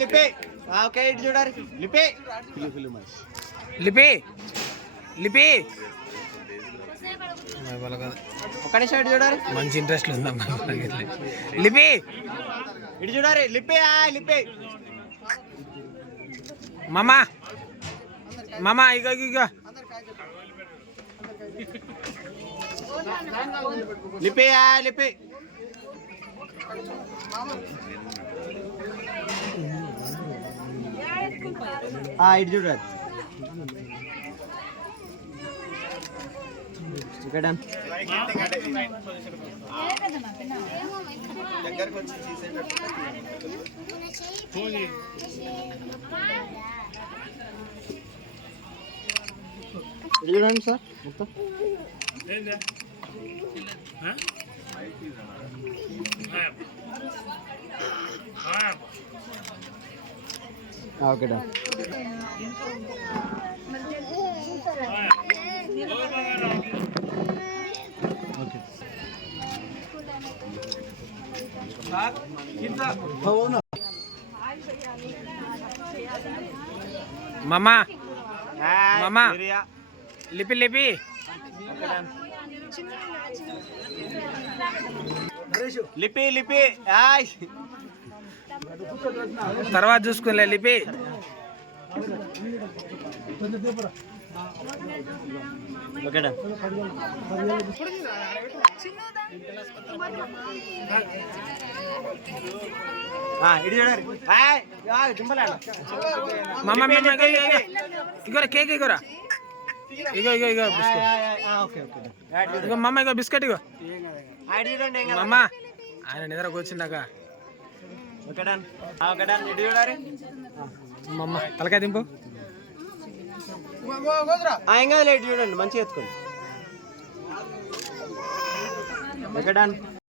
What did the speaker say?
లిపే okay ఇటు చూడాలి లిపే లిపి లిపి ఒక్క నిమిషం ఇటు చూడాలి మంచి ఇంట్రెస్ట్ ఉందమ్మా లిపి ఇటు చూడాలి లిపే లిపే మామా మామా ఇక ఇక లిపే లిపే ఇటు చూడాలి ఇక్కడ చూడండి సార్ మొత్తం ఓకే మామా మామా లిపి లిపి లిపి లిపి తర్వాత చూసుకునిలే లిపి ఓకేడా ఇటు చూడాలి మామా ఇగోరా కేక్ ఇగోరా ఇగో ఇగో ఇగో బిస్కెట్ ఇగో మామ ఇగో బిస్కెట్ ఇగో మామ ఆయన నిద్రకు వచ్చిందాక మమ్మ తలకాయ దింపు ఏం కాదు లేట్ చూడండి మంచిగా ఎత్తుకోండి ఎక్కడ